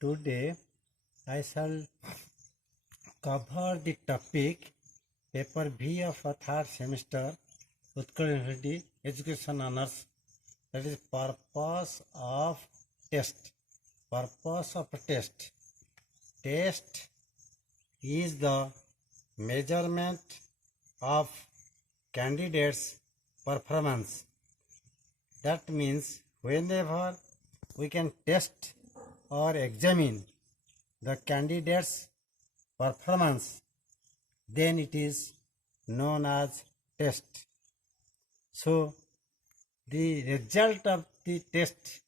Today I shall cover the topic paper B of a third semester Utkal University Education Honors, that is purpose of test. Purpose of a test. Test is the measurement of candidates' performance. That means whenever we can test or examine the candidate's performance, then it is known as test. So the result of the test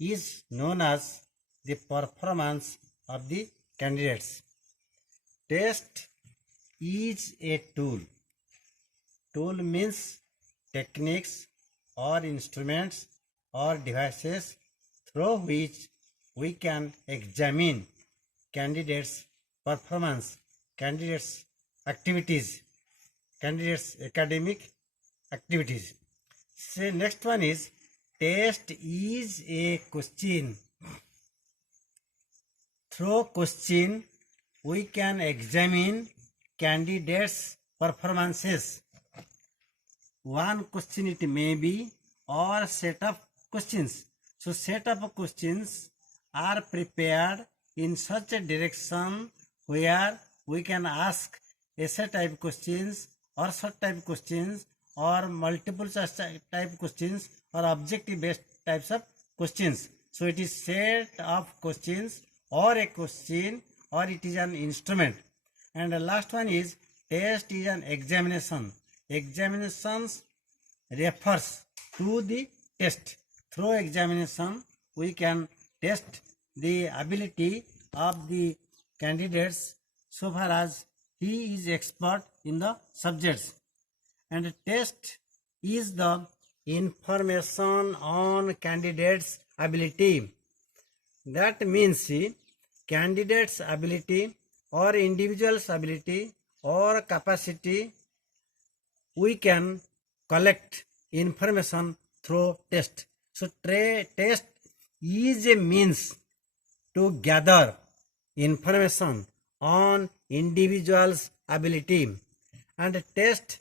is known as the performance of the candidates. Test is a tool. Tool means techniques or instruments or devices through which we can examine candidates' performance, candidates' activities, candidates' academic activities. So next one is test is a question. Through question, we can examine candidates' performances. One question it may be or set of questions. So set of questions are prepared in such a direction where we can ask essay type questions or short type questions or multiple choice type questions or objective based types of questions. So it is set of questions or a question or it is an instrument. And the last one is test is an examination. Examinations refers to the test. Through examination, we can test the ability of the candidates so far as he is expert in the subjects. And test is the information on candidates' ability. That means candidates' ability or individual's ability or capacity, we can collect information through test. So test is a means to gather information on individual's ability, and test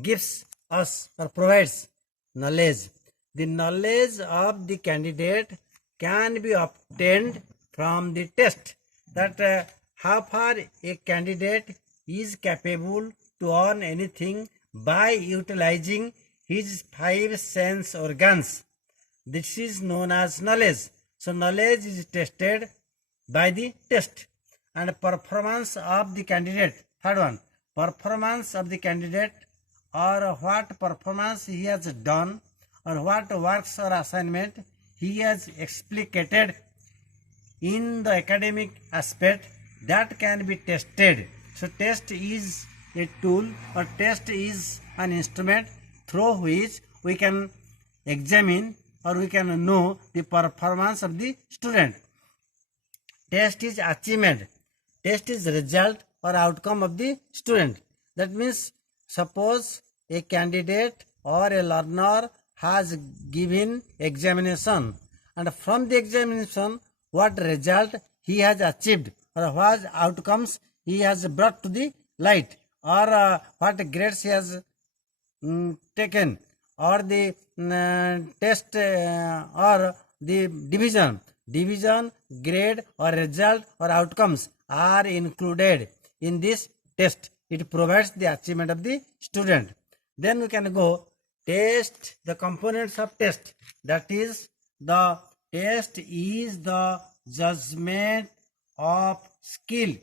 gives us or provides knowledge. The knowledge of the candidate can be obtained from the test, that how far a candidate is capable to earn anything by utilizing his five sense organs. This is known as knowledge. So knowledge is tested by the test. And performance of the candidate, third one, performance of the candidate, or what performance he has done or what works or assignment he has explicated in the academic aspect, that can be tested. So test is a tool or test is an instrument through which we can examine or we can know the performance of the student. Test is achievement. Test is result or outcome of the student. That means suppose a candidate or a learner has given examination, and from the examination what result he has achieved or what outcomes he has brought to the light, or what grades he has taken, or the test or the division, grade or result or outcomes are included in this test. It provides the achievement of the student. Then we can go test, the components of test. That is, the test is the judgment of skill.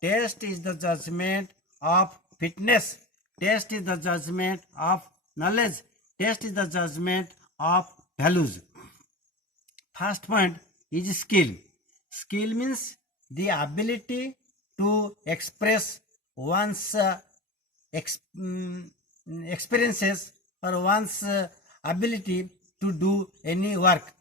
Test is the judgment of fitness. Test is the judgment of knowledge. Test is the judgment of values. First point is skill. Skill means the ability to express one's experiences or one's ability to do any work.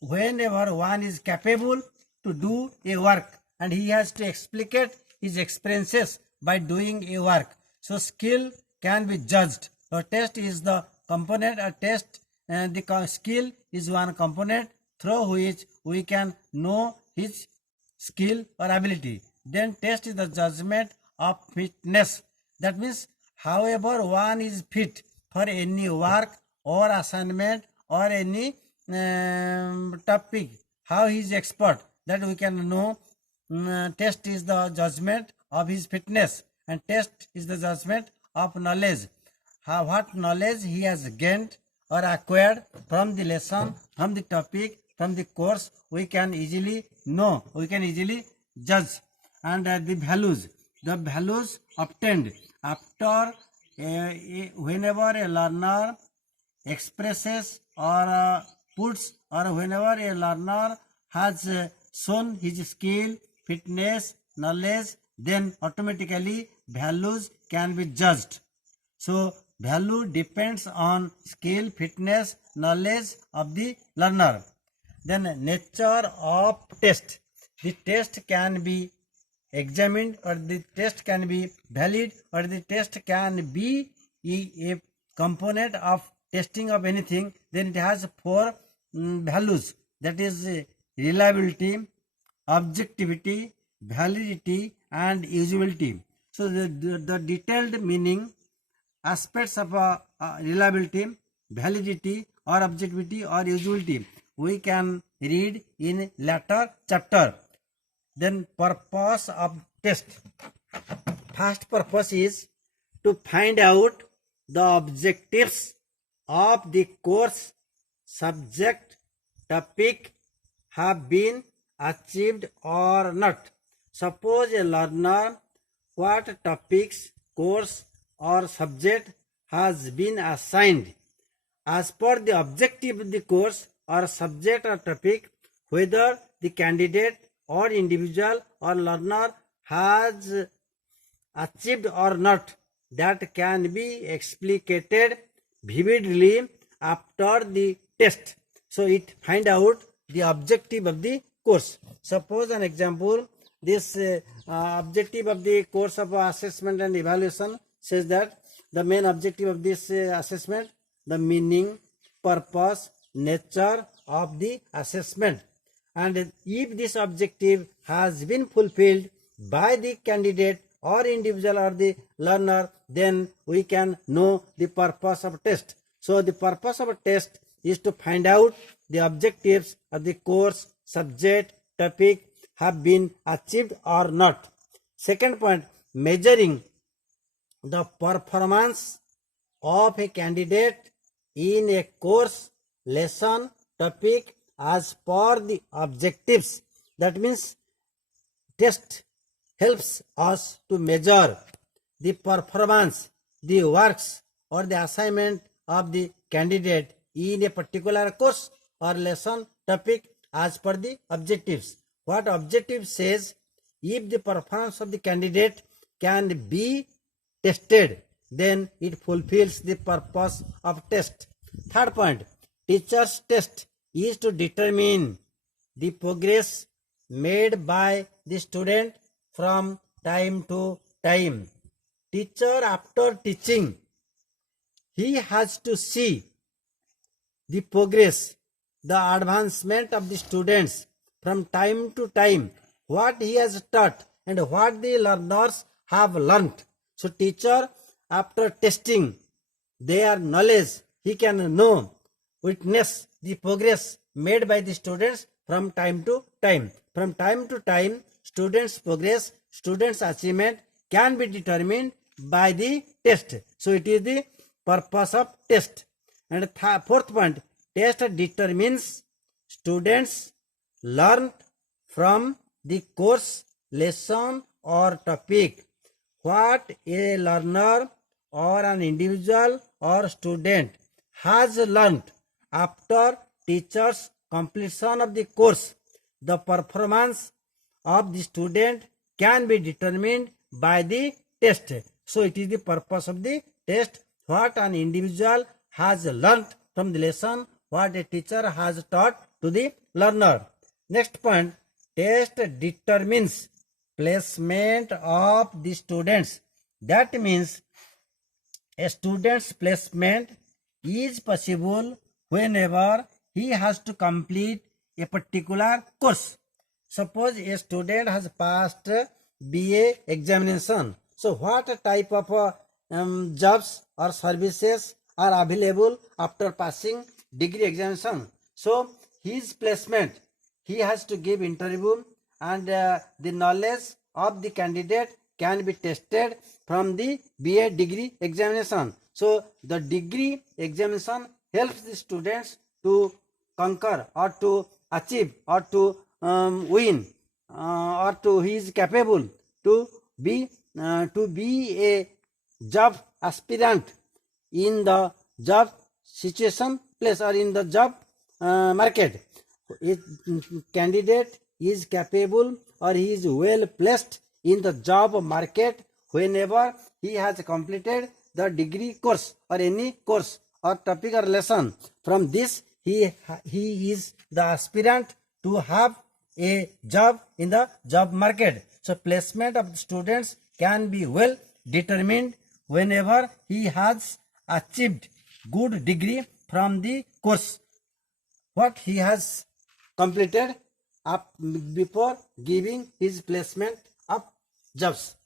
Whenever one is capable to do a work and he has to explicate his experiences by doing a work, so skill can be judged. A test is the component, a test and the skill is one component through which we can know his skill or ability. Then test is the judgment of fitness. That means however one is fit for any work or assignment or any topic, how he is expert, that we can know. Test is the judgment of his fitness, and test is the judgment of knowledge. What knowledge he has gained or acquired from the lesson, from the topic, from the course, we can easily know, we can easily judge. And the values obtained after whenever a learner expresses or puts, or whenever a learner has shown his skill, fitness, knowledge, then automatically values can be judged. So value depends on skill, fitness, knowledge of the learner. Then nature of test. The test can be examined, or the test can be valid, or the test can be a component of testing of anything. Then it has four values, that is reliability, objectivity, validity, and usability. So the detailed meaning aspects of reliability, validity, or objectivity, or usability we can read in later chapter. Then purpose of test. First purpose is to find out the objectives of the course, subject, topic have been achieved or not. Suppose a learner what topics, course, or subject has been assigned. As per the objective of the course or subject or topic, whether the candidate or individual or learner has achieved or not, that can be explicated vividly after the test. So it find out the objective of the course. Suppose an example, this objective of the course of assessment and evaluation says that the main objective of this assessment, the meaning, purpose, nature of the assessment. And if this objective has been fulfilled by the candidate or individual or the learner, then we can know the purpose of test. So the purpose of a test is to find out the objectives of the course, subject, topic have been achieved or not. Second point, measuring the performance of a candidate in a course, lesson, topic as per the objectives. That means test helps us to measure the performance, the works, or the assignment of the candidate in a particular course or lesson, topic as per the objectives. What objective says, if the performance of the candidate can be tested, then it fulfills the purpose of test. Third point, teacher's test is to determine the progress made by the student from time to time. Teacher, after teaching, he has to see the progress, the advancement of the students from time to time, what he has taught and what the learners have learnt. So teacher, after testing their knowledge, he can know, witness the progress made by the students from time to time. From time to time, students' progress, students' achievement can be determined by the test. So it is the purpose of test. And fourth point, test determines students learn from the course, lesson, or topic. What a learner or an individual or student has learned after teacher's completion of the course, the performance of the student can be determined by the test. So it is the purpose of the test, what an individual has learned from the lesson, what a teacher has taught to the learner. Next point, test determines placement of the students. That means a student's placement is possible whenever he has to complete a particular course. Suppose a student has passed BA examination. So what type of jobs or services are available after passing degree examination? So his placement, he has to give interview, and the knowledge of the candidate can be tested from the BA degree examination. So the degree examination helps the students to conquer or to achieve or to win, or to he is capable to be a job aspirant in the job situation place or in the job market. If candidate is capable or he is well placed in the job market whenever he has completed the degree course or any course or topic or lesson. From this he is the aspirant to have a job in the job market. So placement of the students can be well determined whenever he has achieved good degree from the course what he has completed up before giving his placement of jobs.